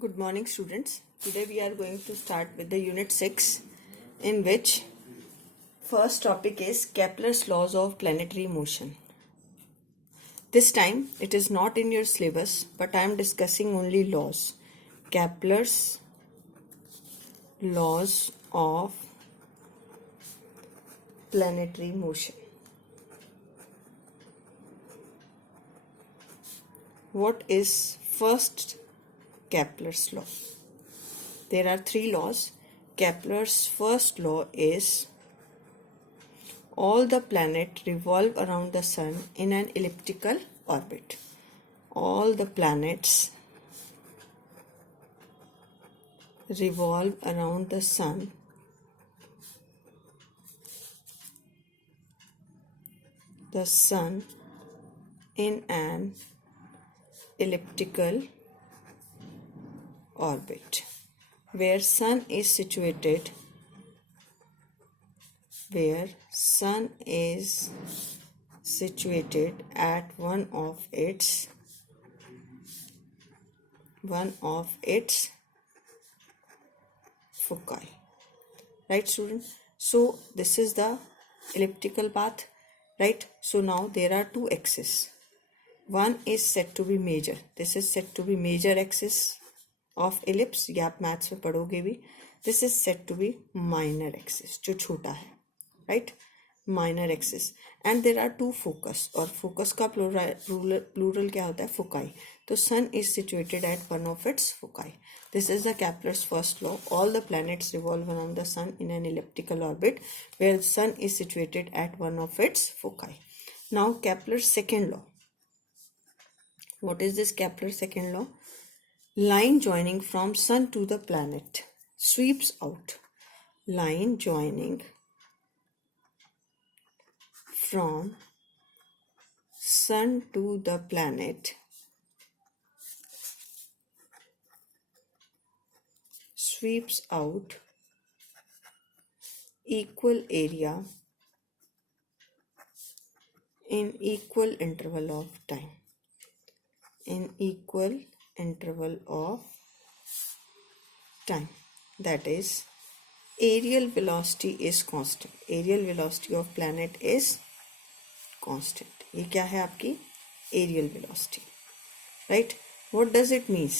Good morning, students. Today we are going to start with the unit 6, in which first topic is Kepler's laws of planetary motion. This time it is not in your syllabus, but I am discussing only laws. Kepler's laws of planetary motion. What is first Kepler's law? There are three laws. Kepler's first law is all the planets revolve around the sun in an elliptical orbit. All the planets revolve around the sun in an elliptical orbit, where sun is situated at one of its foci. Right, student? So this is the elliptical path, right? So now there are two axes. One is said to be major. This is said to be major axis of ellipse. ये आप maths में पढ़ोगे भी. This is said to be minor axis, जो छोटा है, right? Minor axis. And there are two focus, और focus का plural क्या होता है? Foci. तो sun is situated at one of its foci. This is the Kepler's first law. All the planets revolve around the sun in an elliptical orbit, where the sun is situated at one of its foci. Now Kepler's second law. What is this Kepler's second law? Line joining from sun to the planet sweeps out. Line joining from sun to the planet sweeps out equal area in equal interval of time. That is, aerial velocity is constant. Aerial velocity of planet is constant. ये क्या है आपकी aerial velocity, right? What does it mean?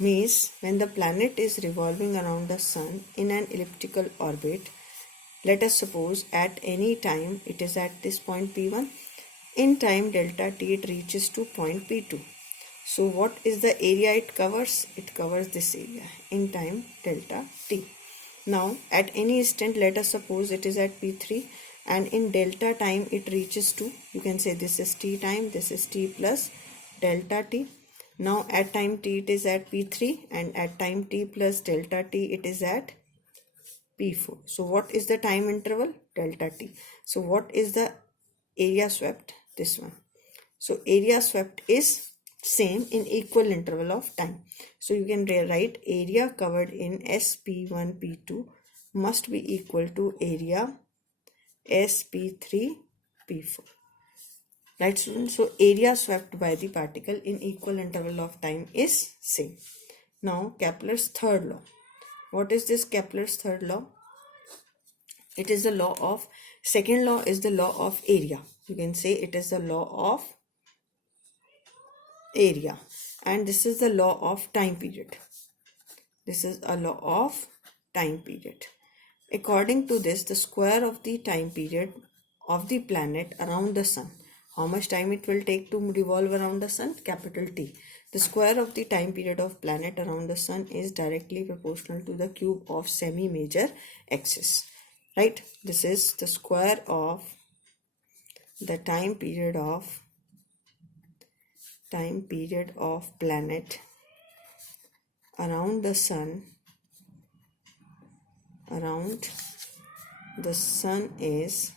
Means when the planet is revolving around the sun in an elliptical orbit, let us suppose at any time it is at this point P1. In time delta t it reaches to point P2. So what is the area it covers? It covers this area in time delta t. Now at any instant, let us suppose it is at P3, and in delta time it reaches to, you can say this is t time, this is t plus delta t. Now at time t it is at P3, and at time t plus delta t it is at P4. So what is the time interval? Delta t. So what is the area swept? This one. So area swept is same in equal interval of time. So you can write area covered in SP1 P2 must be equal to area SP3 P4. Right, students? So area swept by the particle in equal interval of time is same. Now Kepler's third law. What is this Kepler's third law? It is the law of, second law is the law of area. You can say it is the law of area, and this is the law of time period. This is a law of time period. According to this, the square of the time period of the planet around the sun, how much time it will take to revolve around the sun? Capital T. The square of the time period of planet around the sun is directly proportional to the cube of semi-major axis. Right? This is the square of the time period of planet around the sun is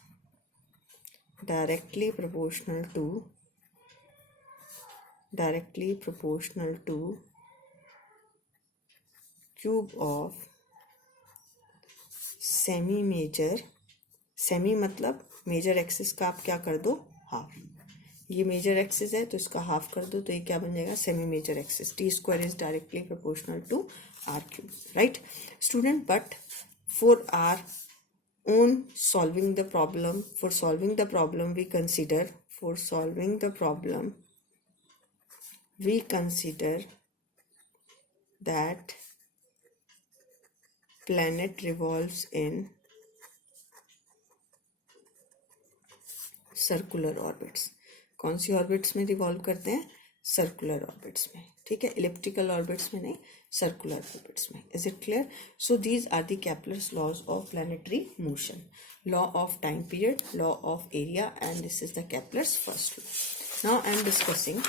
directly proportional to cube of semi-major, semi मतलब major axis का आप क्या कर दो half, ये major axis है तो इसका हाफ कर दो तो ये क्या बन जाएगा, semi major axis. T square is directly proportional to R cube, right student. But for our own solving the problem, for solving the problem we consider that planet revolves in circular orbits. कौन सी orbits में revolve करते हैं, circular orbits में, ठीक है, elliptical orbits में नहीं, circular orbits में. Is it clear? So these are the Kepler's laws of planetary motion. Law of time period, law of area, and this is the Kepler's first law. Now I am discussing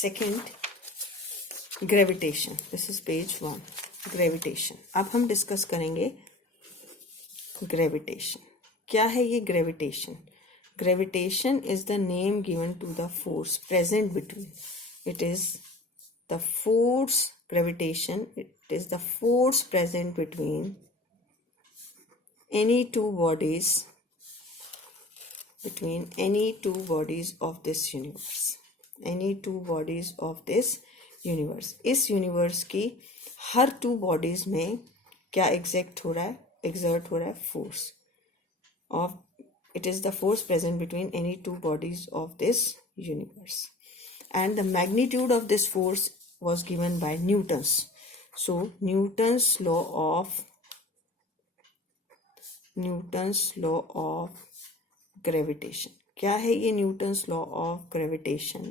second, gravitation. This is page 1. Gravitation. अब हम discuss करेंगे gravitation. क्या है ये gravitation? Gravitation is the name given to the force present between. It is the force, gravitation, it is the force present between any two bodies of this universe. Any two bodies of this universe. इस universe की हर two bodies में क्या exert हो रहा है force of. It is the force present between any two bodies of this universe. And the magnitude of this force was given by Newton's. So, Newton's law of gravitation. क्या है ये Newton's law of gravitation?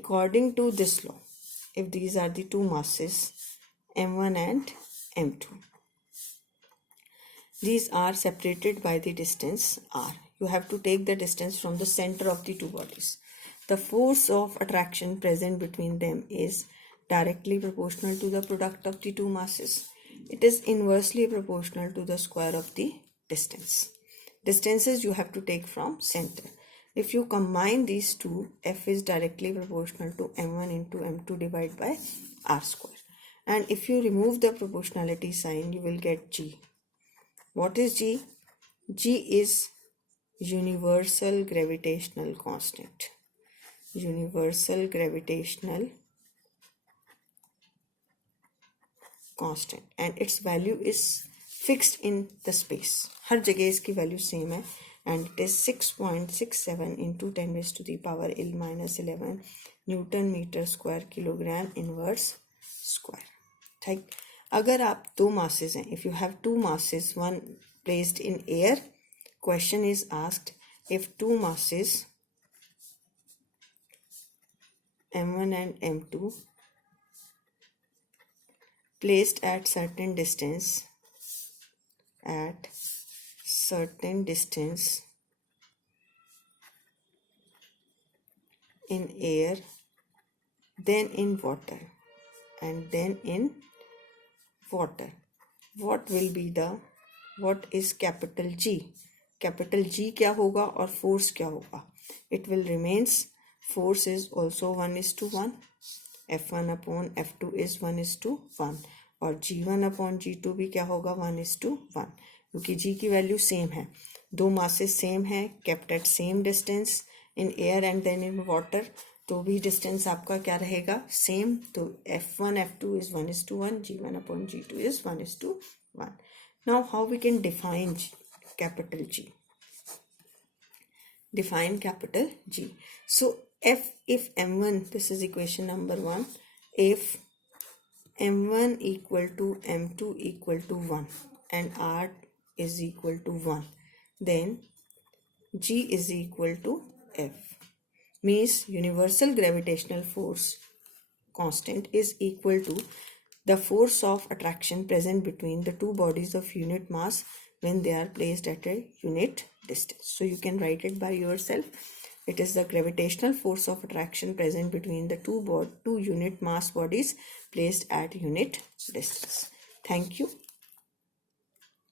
According to this law, if these are the two masses, m1 and m2, these are separated by the distance r. You have to take the distance from the center of the two bodies. The force of attraction present between them is directly proportional to the product of the two masses. It is inversely proportional to the square of the distance. Distances you have to take from center. If you combine these two, F is directly proportional to m1 into m2 divided by r square. And if you remove the proportionality sign, you will get G. What is G? G is universal gravitational constant. Universal gravitational constant. And its value is fixed in the space. हर जगह इसकी value same है. And it is 6.67 into 10 raised to the power L-11 Newton meter square kilogram inverse square. ठीक. अगर आप दो masses हैं, if you have two masses, one placed in air, question is asked if two masses m1 and m2 placed at certain distance in air, then in water, and then in water, what is capital G? Capital G क्या होगा और force क्या होगा? It will remains, force is also 1:1, F1 upon F2 is 1:1, और G1 upon G2 भी क्या होगा, 1:1, क्योंकि G की वैल्यू सेम है. दो masses सेम है, kept at same distance in air and then in water, तो भी डिस्टेंस आपका क्या रहेगा, सेम. तो F1 F2 is 1:1, G1 upon G2 is 1:1. Now how we can define capital G? Define capital G. So if m1, this is equation number 1, if m1 equal to m2 equal to 1 and r is equal to 1, then G is equal to F. Means universal gravitational force constant is equal to the force of attraction present between the two bodies of unit mass when they are placed at a unit distance. So you can write it by yourself. It is the gravitational force of attraction present between the two unit mass bodies placed at unit distance. Thank you.